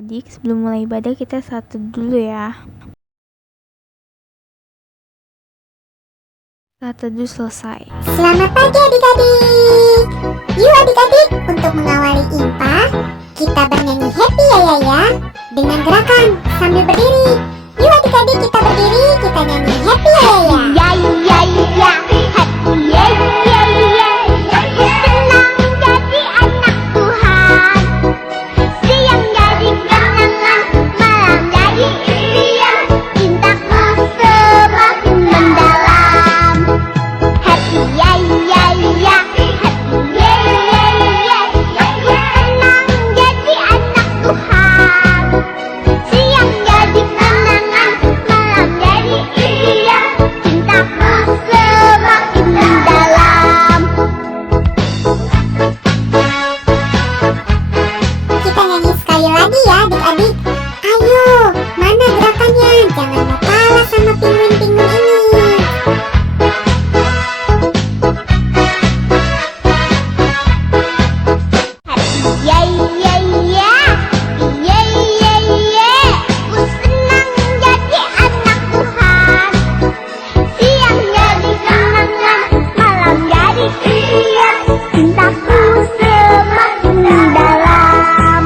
Adik-adik, sebelum mulai ibadah kita satu dulu ya. Saat teduh selesai. Selamat pagi adik-adik. Yuk adik-adik, untuk mengawali IMPA, kita bernyanyi Happy Ya Ya Ya dengan gerakan sambil berdiri. Yuk adik-adik, kita berdiri, kita nyanyi Happy Ya Ya Ya. Ya ya ya, Happy Ya Ya Ya. Aku senang jadi anak Tuhan. Siang jadi kenangan, malam jadi impian. Cintaku semakin mendalam. Happy ya ya ya, happy ya ya ya. Aku senang jadi anak Tuhan. Siang jadi kenangan, malam jadi impian. Cintaku semakin mendalam. Kita nyanyi sekali lagi ya adik-adik. Ayo, mana gerakannya? Jangan mau kalah sama pinguin-pinguin ini. Ya ya ya, ya ya ya. Ku senang jadi anak Tuhan. Siang jadi kenangan, malam jadi impian. Cintaku semakin mendalam.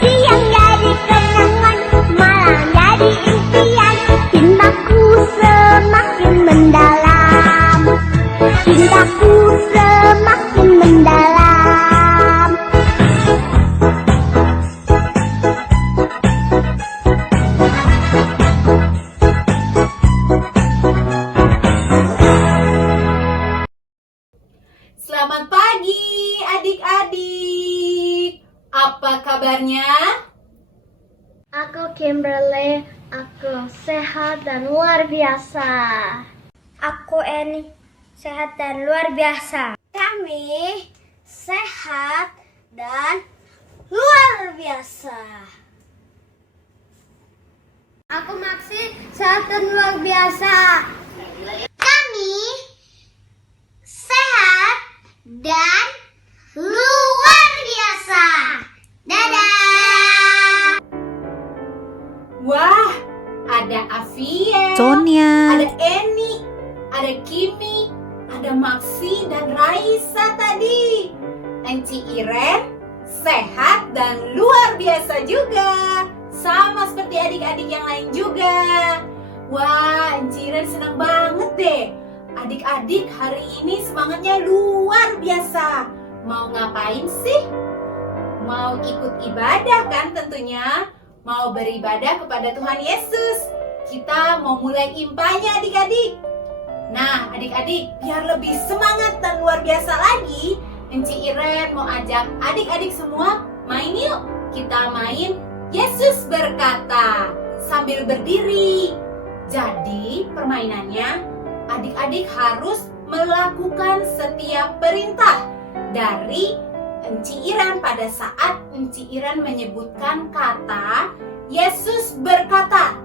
Siang jadi kenangan, malam jadi impian. Cintaku semakin mendalam. Cintaku semakin mendalam. Selamat pagi adik-adik. Apa kabarnya? Aku Kimberly, aku sehat dan luar biasa. Aku Eni, sehat dan luar biasa. Kami sehat dan luar biasa. Aku Maxi, sehat dan luar biasa. Kami sehat dan luar biasa. Dadah. Wah, ada Afia, Sonia, ada Eni, ada Kimi, ada Maxi dan Raisa tadi. Enci Iren sehat dan luar biasa juga. Sama seperti adik-adik yang lain juga. Wah, Enci Iren senang banget deh. Adik-adik hari ini semangatnya luar biasa. Mau ngapain sih? Mau ikut ibadah kan tentunya. Mau beribadah kepada Tuhan Yesus. Kita mau mulai impanya adik-adik. Nah adik-adik, biar lebih semangat dan luar biasa lagi, Enci Iren mau ajak adik-adik semua main yuk. Kita main Yesus berkata sambil berdiri. Jadi permainannya adik-adik harus melakukan setiap perintah dari Enci Iren pada saat Enci Iren menyebutkan kata Yesus berkata.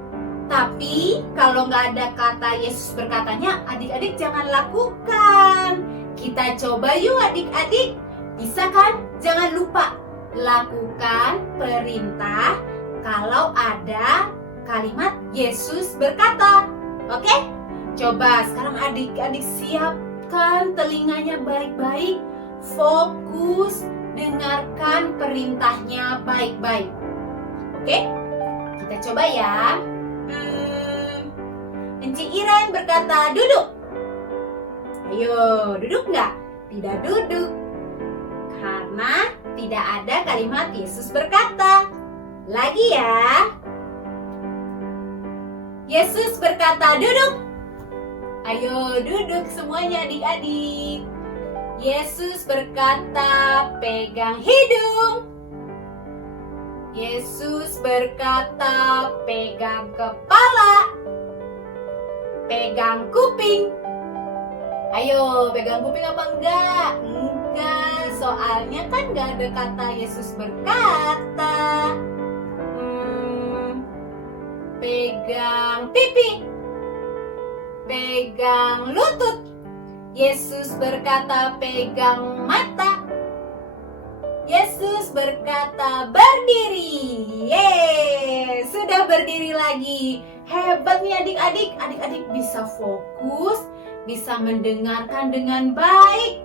Tapi kalau nggak ada kata Yesus berkatanya, adik-adik jangan lakukan. Kita coba yuk adik-adik. Bisa kan? Jangan lupa lakukan perintah kalau ada kalimat Yesus berkata. Oke? Coba sekarang adik-adik siapkan telinganya baik-baik. Fokus, dengarkan perintahnya baik-baik. Oke? Kita coba ya. Enci Iren berkata duduk. Ayo, duduk nggak? Tidak duduk. Karena tidak ada kalimat Yesus berkata. Lagi ya. Yesus berkata duduk. Ayo duduk semuanya adik-adik. Yesus berkata pegang hidung. Yesus berkata pegang kepala. Pegang kuping. Ayo pegang kuping apa enggak? Enggak, soalnya kan enggak ada kata Yesus berkata. Pegang pipi. Pegang lutut. Yesus berkata pegang mata. Yesus berkata berdiri. Yeay. berdiri lagi. Hebat nih adik-adik. Adik-adik bisa fokus, bisa mendengarkan dengan baik,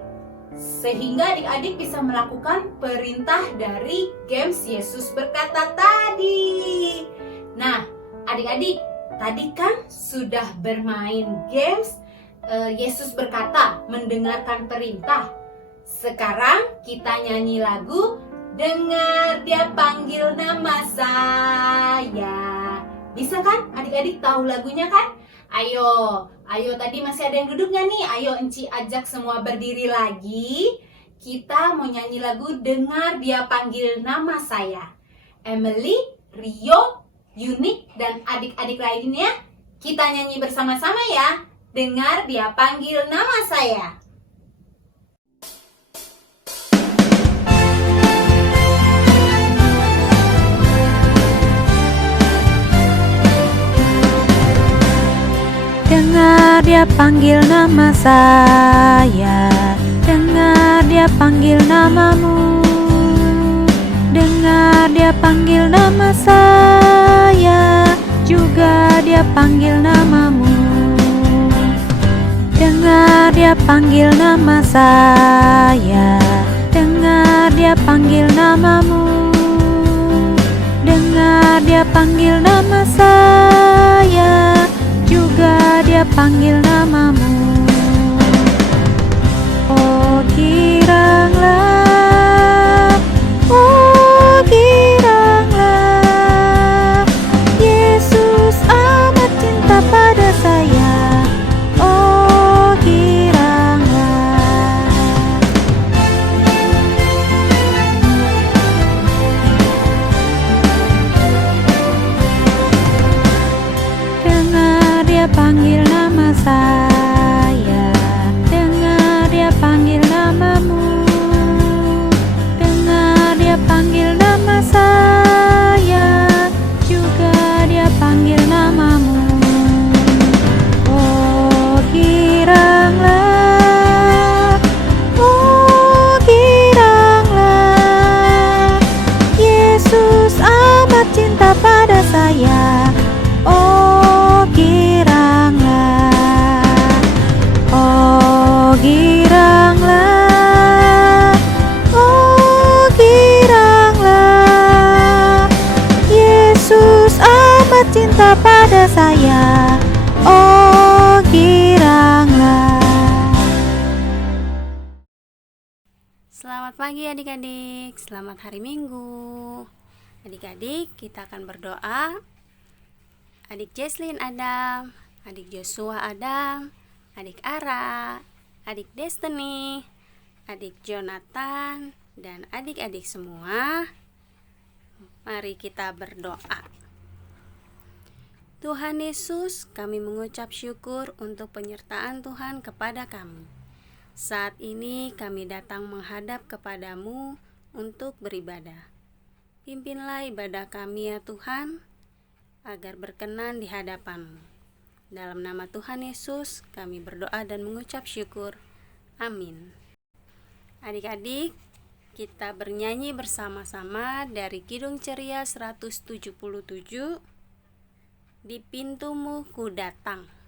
sehingga adik-adik bisa melakukan perintah dari games Yesus berkata tadi. Nah, adik-adik, tadi kan sudah bermain games Yesus berkata, mendengarkan perintah. Sekarang kita nyanyi lagu Dengar Dia Panggil Nama Saya. Bisa kan? Adik-adik tahu lagunya kan? Ayo tadi masih ada yang duduknya nih. Ayo Enci ajak semua berdiri lagi. Kita mau nyanyi lagu Dengar Dia Panggil Nama Saya. Emily, Rio, Yunik, dan adik-adik lainnya, kita nyanyi bersama-sama ya. Dengar Dia Panggil Nama Saya. Dengar Dia panggil nama saya, dengar Dia panggil namamu. Dengar Dia panggil nama saya, juga Dia panggil namamu. Dengar Dia panggil nama saya, dengar Dia panggil namamu. Dengar Dia panggil nama saya, juga Dia panggil namamu. Oh giranglah, oh giranglah, Yesus amat cinta pada saya. Oh giranglah. Dengar Dia panggil nama saya, dengar Dia panggil namamu. Dengar Dia panggil nama saya, juga Dia panggil namamu. Oh giranglah, oh giranglah, Yesus amat cinta pada saya. Oh giranglah, oh giranglah, oh giranglah, Yesus amat cinta pada saya. Oh giranglah. Selamat pagi adik-adik, selamat hari Minggu. Adik-adik, kita akan berdoa. Adik Jesslyn Adam, adik Joshua Adam, adik Ara, adik Destiny, adik Jonathan, dan adik-adik semua. Mari kita berdoa. Tuhan Yesus, kami mengucap syukur untuk penyertaan Tuhan kepada kami. Saat ini kami datang menghadap kepadamu untuk beribadah. Pimpinlah ibadah kami ya Tuhan, agar berkenan di hadapan-Mu. Dalam nama Tuhan Yesus, kami berdoa dan mengucap syukur. Amin. Adik-adik, kita bernyanyi bersama-sama dari Kidung Ceria 177, Di Pintumu Ku Datang. Di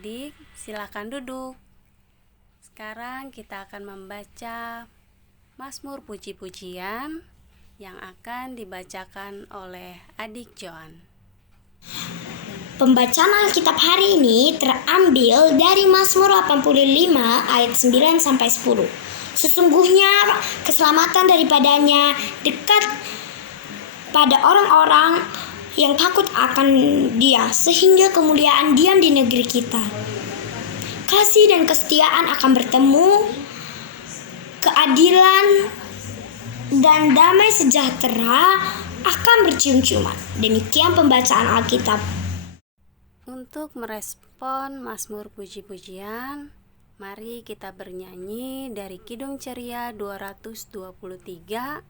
Adik-adik, silakan duduk. Sekarang kita akan membaca Mazmur Puji-pujian yang akan dibacakan oleh Adik Joan. Pembacaan Alkitab hari ini terambil dari Mazmur 85 ayat 9 sampai 10. Sesungguhnya keselamatan daripadanya dekat pada orang-orang yang takut akan Dia, sehingga kemuliaan diam di negeri kita. Kasih dan kesetiaan akan bertemu, keadilan dan damai sejahtera akan bercium-ciuman. Demikian pembacaan Alkitab. Untuk merespon Mazmur Puji-pujian, mari kita bernyanyi dari Kidung Ceria 223,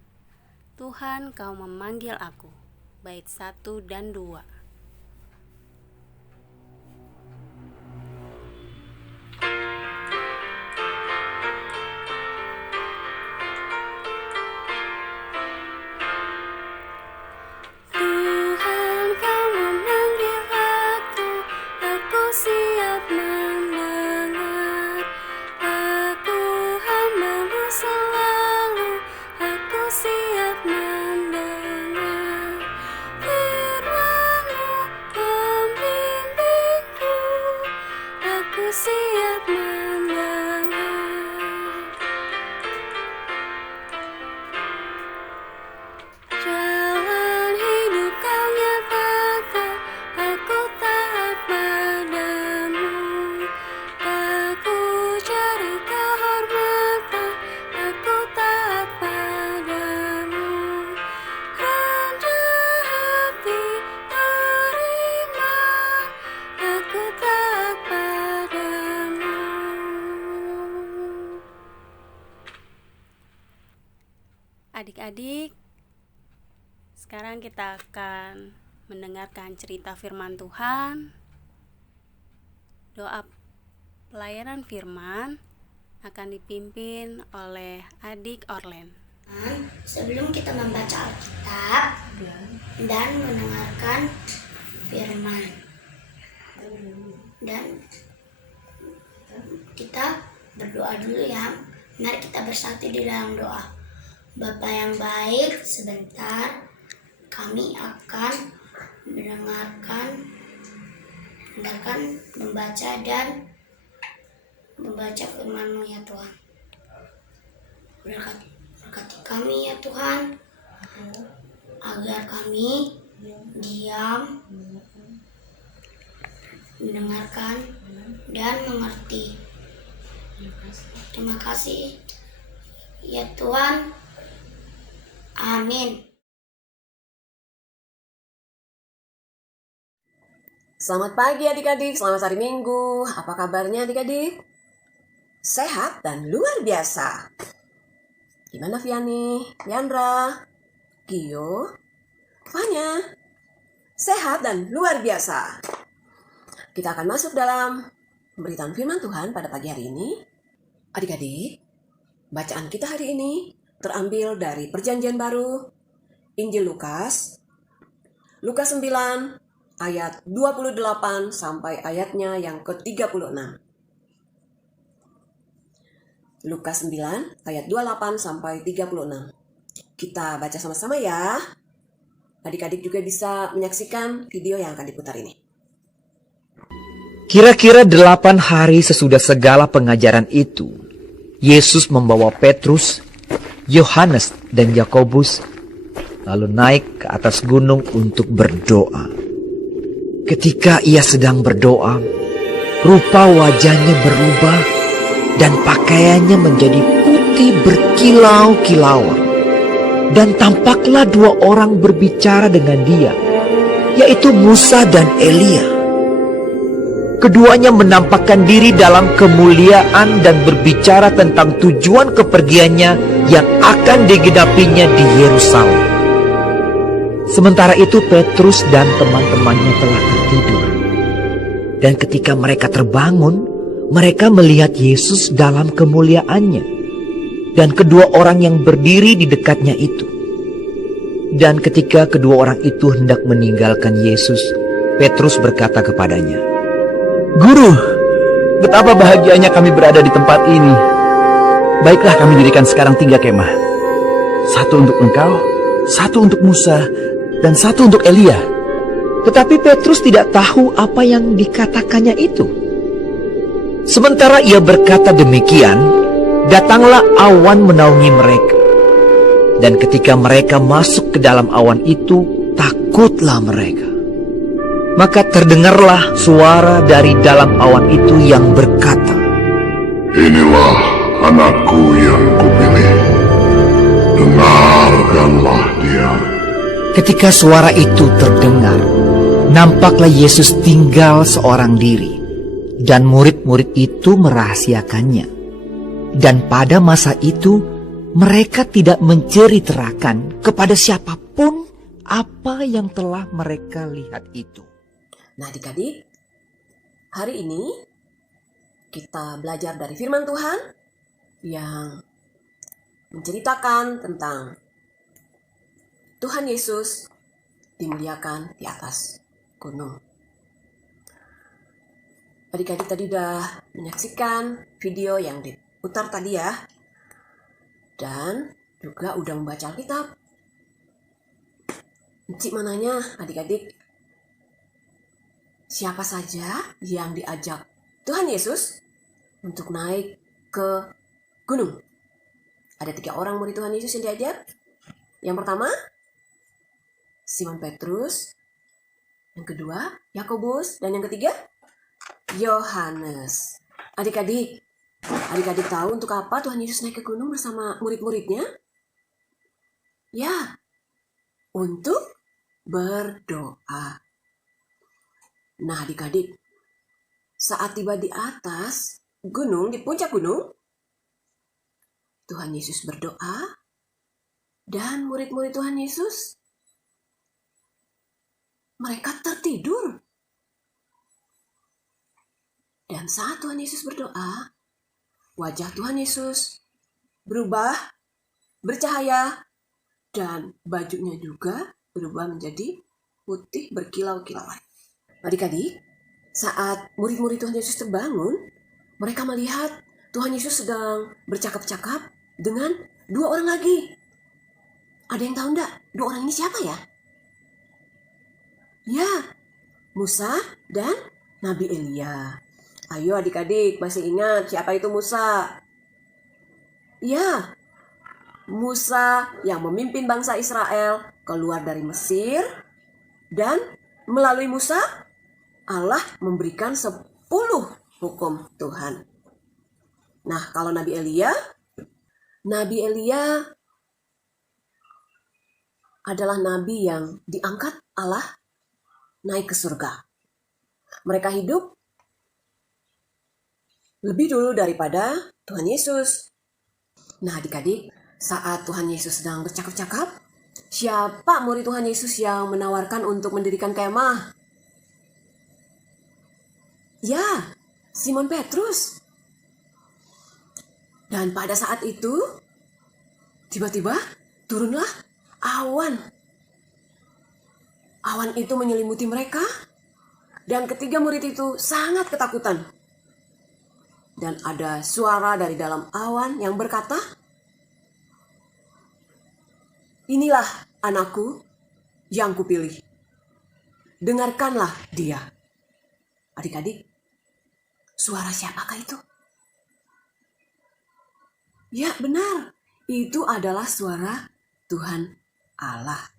Tuhan Kau memanggil aku, bait 1 dan 2. Adik-adik, sekarang kita akan mendengarkan cerita firman Tuhan. Doa pelayanan firman akan dipimpin oleh Adik Orlen. Sebelum kita membaca Alkitab dan mendengarkan firman, dan kita berdoa dulu ya. Mari kita bersatu di dalam doa. Bapa yang baik, sebentar kami akan membaca firman-Mu ya Tuhan. Berkati kami ya Tuhan, agar kami diam, mendengarkan dan mengerti. Terima kasih ya Tuhan. Amin. Selamat pagi adik-adik, selamat hari Minggu. Apa kabarnya adik-adik? Sehat dan luar biasa. Gimana Viani, Yandra, Gio, Fanya? Sehat dan luar biasa. Kita akan masuk dalam pemberitaan firman Tuhan pada pagi hari ini. Adik-adik, bacaan kita hari ini terambil dari Perjanjian Baru, Injil Lukas 9 ayat 28 sampai ayatnya yang ke-36. Lukas 9 ayat 28 sampai 36. Kita baca sama-sama ya. Adik-adik juga bisa menyaksikan video yang akan diputar ini. Kira-kira 8 hari sesudah segala pengajaran itu, Yesus membawa Petrus, Yohanes dan Yakobus lalu naik ke atas gunung untuk berdoa. Ketika ia sedang berdoa, rupa wajahnya berubah dan pakaiannya menjadi putih berkilau-kilauan. Dan tampaklah 2 orang berbicara dengan dia, yaitu Musa dan Elia. Keduanya menampakkan diri dalam kemuliaan dan berbicara tentang tujuan kepergiannya yang akan digenapinya di Yerusalem. Sementara itu Petrus dan teman-temannya telah tertidur. Dan ketika mereka terbangun, mereka melihat Yesus dalam kemuliaannya dan kedua orang yang berdiri di dekatnya itu. Dan ketika kedua orang itu hendak meninggalkan Yesus, Petrus berkata kepadanya, "Guru, Betapa bahagianya kami berada di tempat ini. Baiklah, kami dirikan sekarang 3 kemah. 1 untuk engkau, 1 untuk Musa, dan 1 untuk Elia. Tetapi Petrus tidak tahu apa yang dikatakannya itu. Sementara ia berkata demikian, datanglah awan menaungi mereka. Dan ketika mereka masuk ke dalam awan itu, takutlah mereka. Maka terdengarlah suara dari dalam awan itu yang berkata, "Inilah anakku yang kupilih. Dengarkanlah dia." Ketika suara itu terdengar, nampaklah Yesus tinggal seorang diri, dan murid-murid itu merahasiakannya. Dan pada masa itu, mereka tidak menceritakan kepada siapapun apa yang telah mereka lihat itu. Nah adik-adik, hari ini kita belajar dari firman Tuhan yang menceritakan tentang Tuhan Yesus dimuliakan di atas gunung. Adik-adik tadi udah menyaksikan video yang diputar tadi ya. Dan juga udah membaca Alkitab. Encik mananya adik-adik? Siapa saja yang diajak Tuhan Yesus untuk naik ke gunung? Ada 3 orang murid Tuhan Yesus yang diajak. Yang pertama, Simon Petrus. Yang kedua, Yakobus. Dan yang ketiga, Yohanes. Adik-adik tahu untuk apa Tuhan Yesus naik ke gunung bersama murid-muridnya? Ya, untuk berdoa. Nah adik-adik, saat tiba di atas gunung, di puncak gunung, Tuhan Yesus berdoa, dan murid-murid Tuhan Yesus, mereka tertidur. Dan saat Tuhan Yesus berdoa, wajah Tuhan Yesus berubah, bercahaya, dan bajunya juga berubah menjadi putih berkilau-kilauan. Adik-adik, saat murid-murid Tuhan Yesus terbangun, mereka melihat Tuhan Yesus sedang bercakap-cakap dengan 2 orang lagi. Ada yang tahu enggak? 2 orang ini siapa ya? Ya, Musa dan Nabi Elia. Ayo adik-adik, masih ingat siapa itu Musa? Ya, Musa yang memimpin bangsa Israel keluar dari Mesir, dan melalui Musa, Allah memberikan 10 hukum Tuhan. Nah, kalau Nabi Elia adalah nabi yang diangkat Allah naik ke surga. Mereka hidup lebih dulu daripada Tuhan Yesus. Nah adik-adik, saat Tuhan Yesus sedang bercakap-cakap, siapa murid Tuhan Yesus yang menawarkan untuk mendirikan kemah? Ya, Simon Petrus. Dan pada saat itu, tiba-tiba turunlah awan. Awan itu menyelimuti mereka, dan ketiga murid itu sangat ketakutan. Dan ada suara dari dalam awan yang berkata, "Inilah anakku yang kupilih. Dengarkanlah dia." Adik-adik, suara siapakah itu? Ya benar, itu adalah suara Tuhan Allah.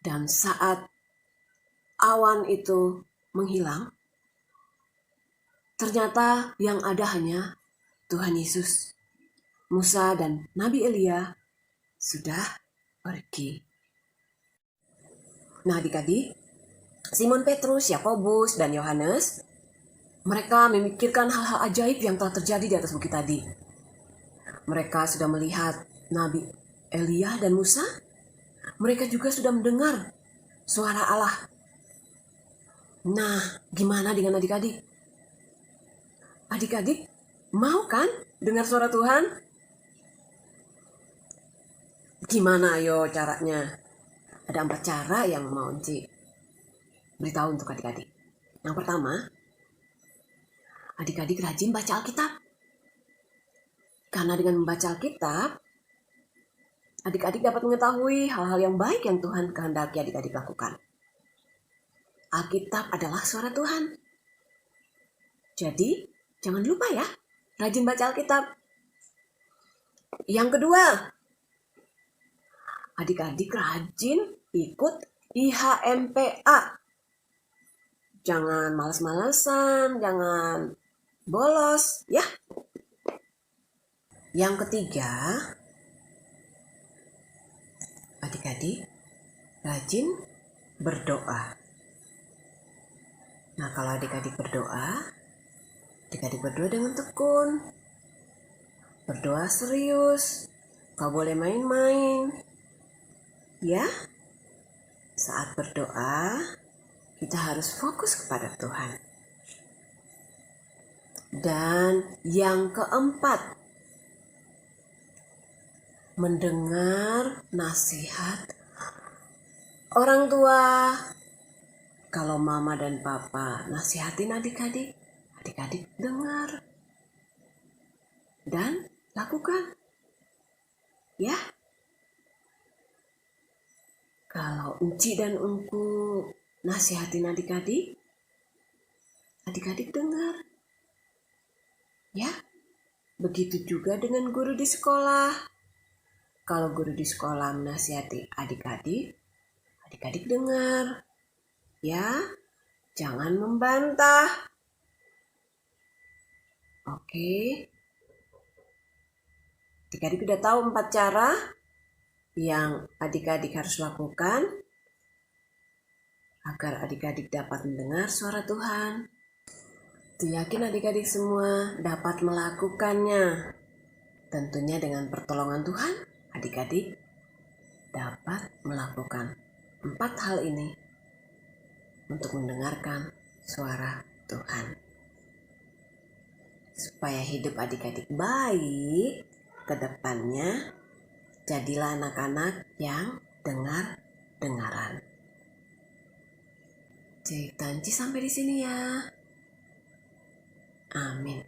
Dan saat awan itu menghilang, ternyata yang ada hanya Tuhan Yesus. Musa dan Nabi Elia sudah pergi. Nah adik-adik, Simon Petrus, Yakobus, dan Yohanes, mereka memikirkan hal-hal ajaib yang telah terjadi di atas bukit tadi. Mereka sudah melihat Nabi Elia dan Musa. Mereka juga sudah mendengar suara Allah. Nah, gimana dengan adik-adik? Adik-adik mau kan dengar suara Tuhan? Gimana ayo caranya? Ada 4 cara yang mau Enci beritahu untuk adik-adik. Yang pertama, adik-adik rajin baca Alkitab. Karena dengan membaca Alkitab, adik-adik dapat mengetahui hal-hal yang baik yang Tuhan kehendaki adik-adik lakukan. Alkitab adalah suara Tuhan. Jadi, jangan lupa ya, rajin baca Alkitab. Yang kedua, adik-adik rajin ikut IHMPA. Jangan malas-malasan, jangan bolos, ya. Yang ketiga, adik-adik rajin berdoa. Nah, kalau adik-adik berdoa dengan tekun. Berdoa serius, gak boleh main-main. Ya, saat berdoa, kita harus fokus kepada Tuhan. Dan yang keempat, mendengar nasihat orang tua. Kalau mama dan papa nasihatin adik-adik, adik-adik dengar dan lakukan. Ya. Kalau Enci dan Engku nasihatin adik-adik, adik-adik dengar. Ya. Begitu juga dengan guru di sekolah. Kalau guru di sekolah menasihati adik-adik, adik-adik dengar. Ya, jangan membantah. Oke. Adik-adik udah tahu 4 cara yang adik-adik harus lakukan agar adik-adik dapat mendengar suara Tuhan. Yakin adik-adik semua dapat melakukannya. Tentunya dengan pertolongan Tuhan, adik-adik dapat melakukan 4 hal ini untuk mendengarkan suara Tuhan. Supaya hidup adik-adik baik ke depannya, jadilah anak-anak yang dengar-dengaran. Cerita Enci sampai di sini ya. Amin.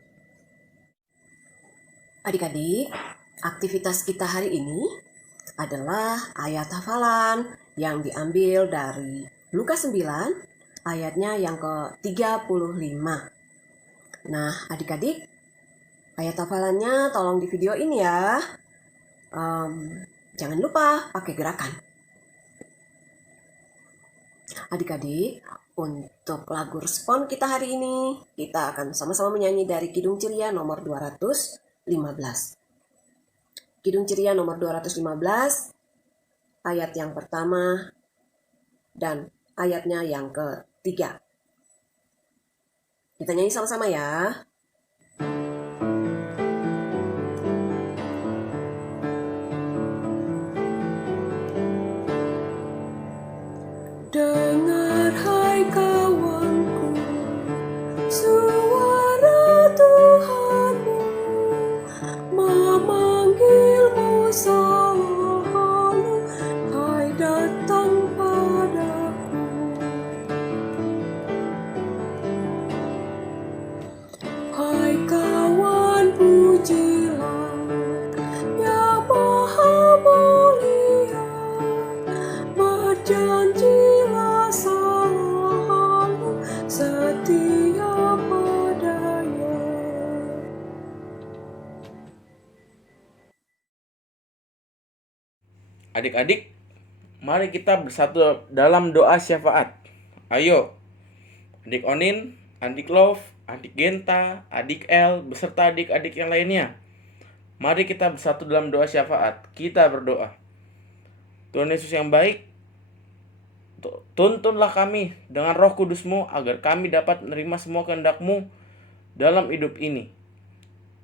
Adik-adik, aktivitas kita hari ini adalah ayat hafalan yang diambil dari Lukas 9 ayatnya yang ke-35. Nah, adik-adik, ayat hafalannya tolong di video ini ya. Jangan lupa pakai gerakan. Adik-adik, untuk lagu respon kita hari ini, kita akan sama-sama menyanyi dari Kidung Ceria nomor 215. Kidung Ceria nomor 215, ayat yang pertama dan ayatnya yang ketiga. Kita nyanyi sama-sama ya. Dengar hai kawanku, suara Tuhanmu memanggilmu selalu, hai datang padaku. Hai kawan pujilah yang maha mulia, berjanjilah selalu setia padanya. Adik-adik, mari kita bersatu dalam doa syafaat. Ayo, adik Onin, adik Love, adik Genta, adik El, beserta adik-adik yang lainnya. Mari kita bersatu dalam doa syafaat. Kita berdoa. Tuhan Yesus yang baik, tuntunlah kami dengan roh kudus-Mu agar kami dapat menerima semua kehendak-Mu dalam hidup ini.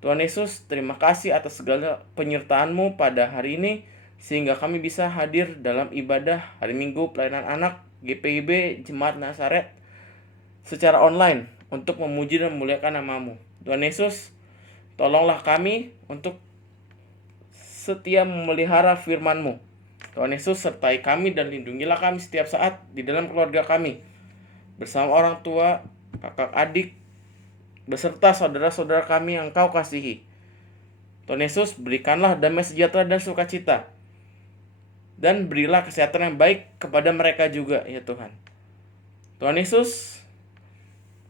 Tuhan Yesus, terima kasih atas segala penyertaan-Mu pada hari ini, sehingga kami bisa hadir dalam ibadah hari Minggu pelayanan anak GPIB Jemaat Nazaret secara online untuk memuji dan memuliakan nama-Mu. Tuhan Yesus, tolonglah kami untuk setia memelihara firman-Mu. Tuhan Yesus, sertai kami dan lindungilah kami setiap saat di dalam keluarga kami, bersama orang tua, kakak adik, beserta saudara-saudara kami yang Engkau kasihi. Tuhan Yesus, berikanlah damai sejahtera dan sukacita. Dan berilah kesehatan yang baik kepada mereka juga, ya Tuhan. Tuhan Yesus,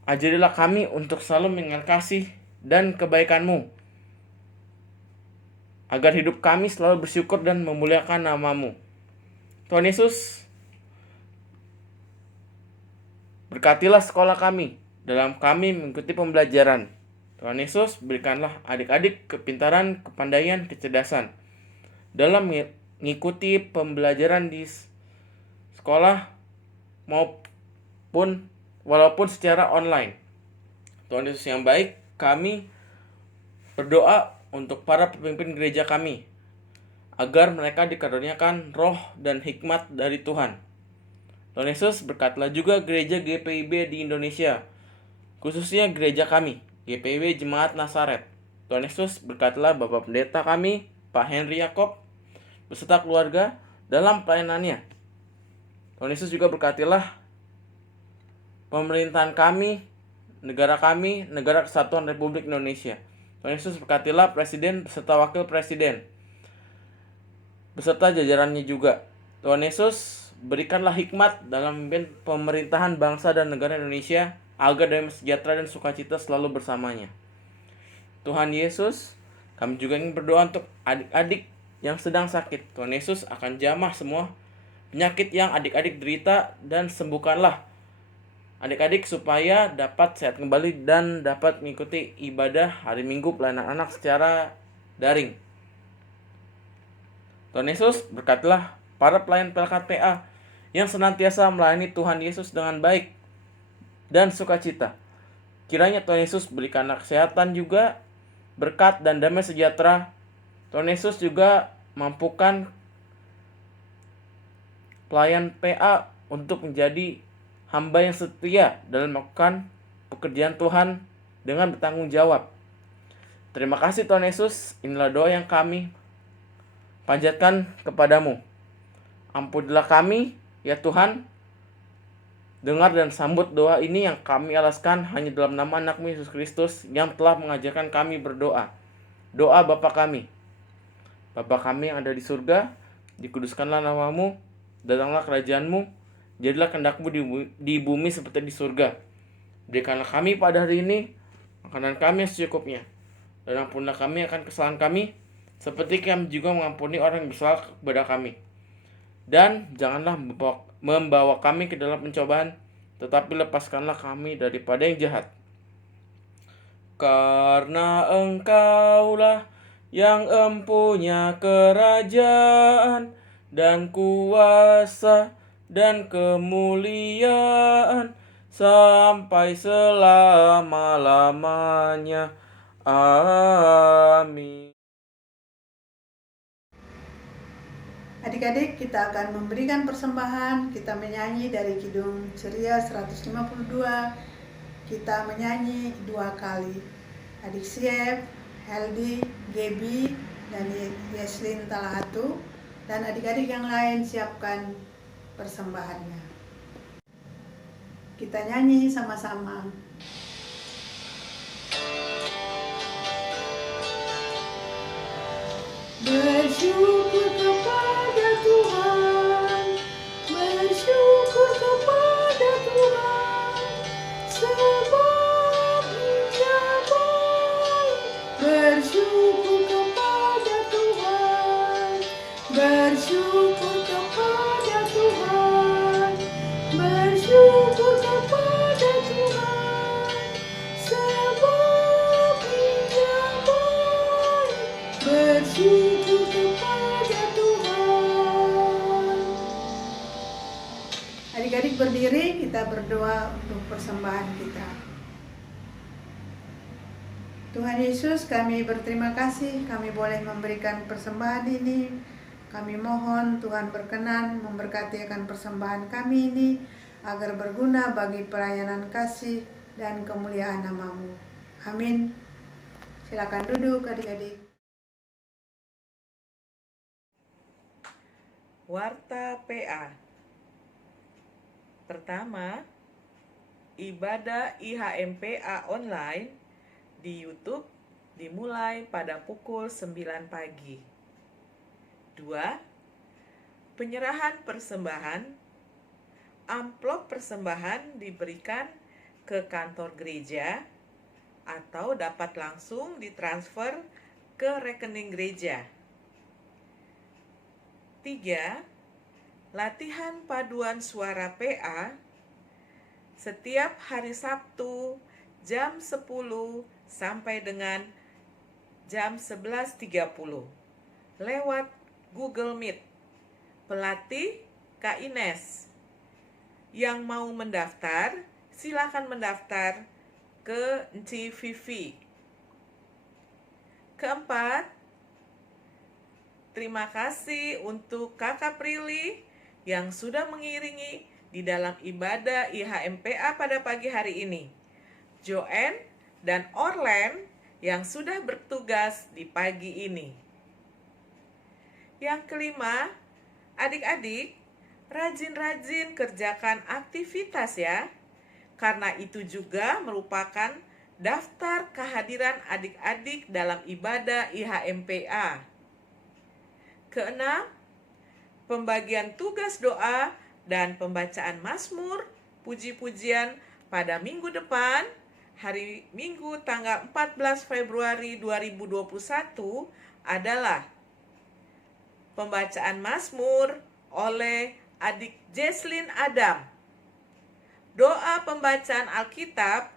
ajarilah kami untuk selalu mengingat kasih dan kebaikan-Mu, agar hidup kami selalu bersyukur dan memuliakan nama-Mu. Tuhan Yesus, berkatilah sekolah kami dalam kami mengikuti pembelajaran. Tuhan Yesus, berikanlah adik-adik kepintaran, kepandaian, kecerdasan dalam mengikuti pembelajaran di sekolah maupun walaupun secara online. Tuhan Yesus yang baik, kami berdoa untuk para pemimpin gereja kami, agar mereka dikaruniakan roh dan hikmat dari Tuhan. Tuhan Yesus, berkatilah juga gereja GPIB di Indonesia, khususnya gereja kami, GPIB Jemaat Nazaret. Tuhan Yesus, berkatilah Bapak Pendeta kami, Pak Henry Yakob, beserta keluarga dalam pelayanannya. Tuhan Yesus juga berkatilah pemerintahan kami, Negara Kesatuan Republik Indonesia. Tuhan Yesus, berkatilah Presiden beserta Wakil Presiden, beserta jajarannya juga. Tuhan Yesus, berikanlah hikmat dalam memimpin pemerintahan bangsa dan negara Indonesia, agar damai sejahtera dan sukacita selalu bersamanya. Tuhan Yesus, kami juga ingin berdoa untuk adik-adik yang sedang sakit. Tuhan Yesus, akan jamah semua penyakit yang adik-adik derita dan sembuhkanlah adik-adik supaya dapat sehat kembali dan dapat mengikuti ibadah hari Minggu pelayanan anak secara daring. Tuhan Yesus, berkatilah para pelayan PLKTA yang senantiasa melayani Tuhan Yesus dengan baik dan sukacita. Kiranya Tuhan Yesus berikanlah kesehatan juga, berkat dan damai sejahtera. Tuhan Yesus juga mampukan pelayan PA untuk menjadi hamba yang setia dalam melakukan pekerjaan Tuhan dengan bertanggung jawab. Terima kasih Tuhan Yesus, inilah doa yang kami panjatkan kepadamu. Ampunilah kami, ya Tuhan. Dengar dan sambut doa ini yang kami alaskan hanya dalam nama anak-Mu Yesus Kristus yang telah mengajarkan kami berdoa. Doa Bapa kami. Bapa kami yang ada di surga, dikuduskanlah nama-Mu, datanglah kerajaan-Mu, jadilah kehendak-Mu di bumi seperti di surga. Berikanlah kami pada hari ini makanan kami yang secukupnya, dan ampunilah kami akan kesalahan kami, seperti kami juga mengampuni orang yang bersalah kepada kami. Dan janganlah membawa kami ke dalam pencobaan, tetapi lepaskanlah kami daripada yang jahat. Karena Engkaulah yang empunya kerajaan dan kuasa dan kemuliaan sampai selama-lamanya. Amin. Adik-adik, kita akan memberikan persembahan. Kita menyanyi dari Kidung Ceria 152. Kita menyanyi 2 kali. Adik Siep, Heldi, Gebi, dan Yeslin Talahatu. Dan adik-adik yang lain siapkan persembahannya. Kita nyanyi sama-sama. Bersyukur kepada Tuhan, bersyukur kepada Tuhan, sebab Ia baik. Bersyukur kepada Tuhan, bersyukur kepada Tuhan, bersyukur kepada Tuhan, sebab Ia baik. Bersyukur kepada Tuhan. Adik-adik berdiri, kita berdoa untuk persembahan kita. Tuhan Yesus, kami berterima kasih kami boleh memberikan persembahan ini. Kami mohon Tuhan berkenan memberkati akan persembahan kami ini, agar berguna bagi pelayanan kasih dan kemuliaan nama-Mu. Amin. Silakan duduk adik-adik. Warta PA. Pertama, ibadah IHMPA online di YouTube dimulai pada pukul 9 pagi. 2. Penyerahan persembahan. Amplop persembahan diberikan ke kantor gereja atau dapat langsung ditransfer ke rekening gereja. 3. Latihan paduan suara PA setiap hari Sabtu jam 10 sampai dengan jam 11.30 lewat Google Meet. Pelatih Kak Ines. Yang mau mendaftar, silakan mendaftar ke Enci Vivi. 4. Terima kasih untuk Kakak Prilly yang sudah mengiringi di dalam ibadah IHMPA pada pagi hari ini. Joanne dan Orlen yang sudah bertugas di pagi ini. Yang kelima, adik-adik, rajin-rajin kerjakan aktivitas ya. Karena itu juga merupakan daftar kehadiran adik-adik dalam ibadah IHMPA. Keenam, pembagian tugas doa dan pembacaan mazmur, puji-pujian pada minggu depan, hari Minggu tanggal 14 Februari 2021 adalah pembacaan mazmur oleh adik Jesslyn Adam, doa pembacaan Alkitab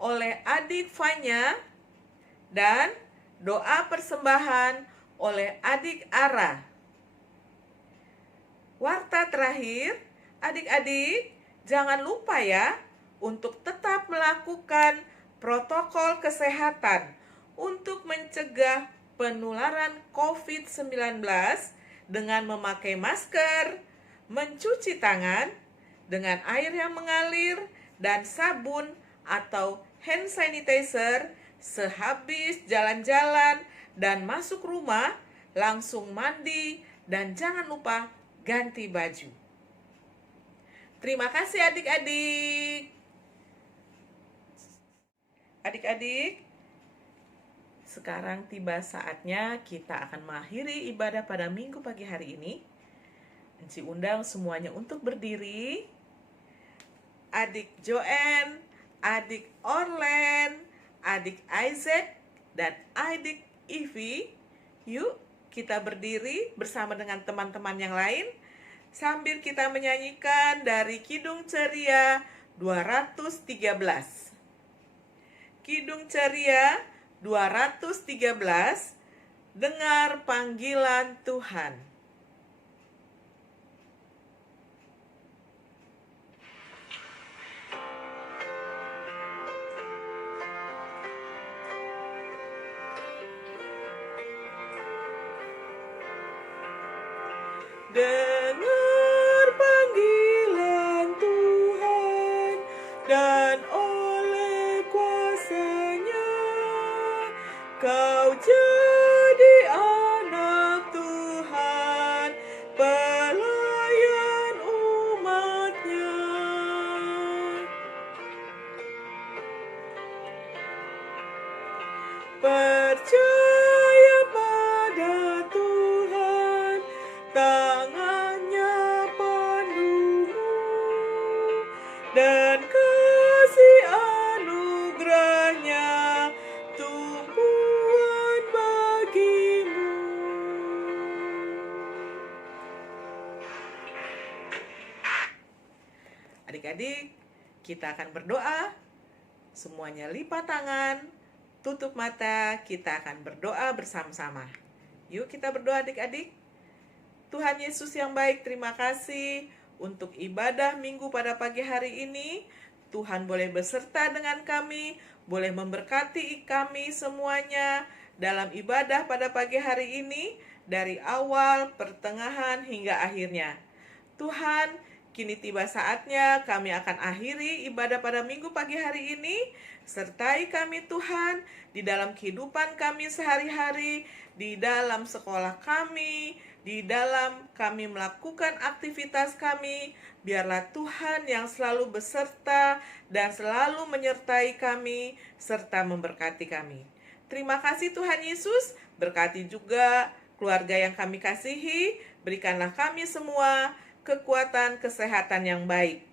oleh adik Fanya, dan doa persembahan oleh adik Ara. Warta terakhir, adik-adik jangan lupa ya untuk tetap melakukan protokol kesehatan untuk mencegah penularan COVID-19 dengan memakai masker, mencuci tangan dengan air yang mengalir dan sabun atau hand sanitizer sehabis jalan-jalan dan masuk rumah, langsung mandi dan jangan lupa ganti baju. Terima kasih adik-adik. Adik-adik, sekarang tiba saatnya kita akan mengakhiri ibadah pada minggu pagi hari ini. Enci undang semuanya untuk berdiri. Adik Joanne, adik Orlen, adik Isaac, dan adik Ivy, yuk kita berdiri bersama dengan teman-teman yang lain sambil kita menyanyikan dari Kidung Ceria 213. Kidung Ceria 213, dengar panggilan Tuhan. Dengar panggilan Tuhan dan oleh kuasa-Nya kau jadi anak Tuhan, pelayan umat-Nya. Percaya pada Tuhan, tangannya pandumu, dan kasih anugerahnya tumpuan bagimu. Adik-adik, kita akan berdoa. Semuanya lipat tangan, tutup mata, kita akan berdoa bersama-sama. Yuk kita berdoa adik-adik. Tuhan Yesus yang baik, terima kasih untuk ibadah minggu pada pagi hari ini. Tuhan boleh beserta dengan kami, boleh memberkati kami semuanya dalam ibadah pada pagi hari ini, dari awal, pertengahan, hingga akhirnya. Tuhan, kini tiba saatnya kami akan akhiri ibadah pada minggu pagi hari ini. Sertai kami Tuhan di dalam kehidupan kami sehari-hari, di dalam sekolah kami, Di dalam kami melakukan aktivitas kami, biarlah Tuhan yang selalu beserta dan selalu menyertai kami, serta memberkati kami. Terima kasih Tuhan Yesus, berkati juga keluarga yang kami kasihi, berikanlah kami semua kekuatan kesehatan yang baik.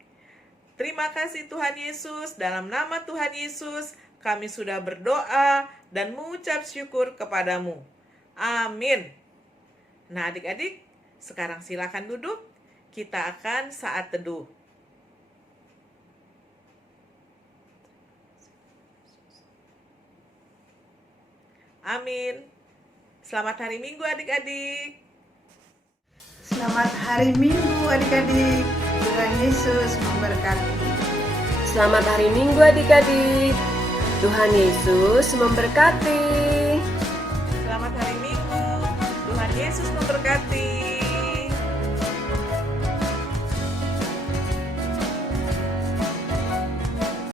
Terima kasih Tuhan Yesus, dalam nama Tuhan Yesus, kami sudah berdoa dan mengucap syukur kepadamu. Amin. Nah adik-adik, sekarang silakan duduk, kita akan saat teduh. Amin. Selamat hari Minggu adik-adik. Selamat hari Minggu adik-adik. Tuhan Yesus memberkati. Selamat hari Minggu adik-adik. Tuhan Yesus memberkati. Selamat hari Minggu. Tuhan Yesus memberkati.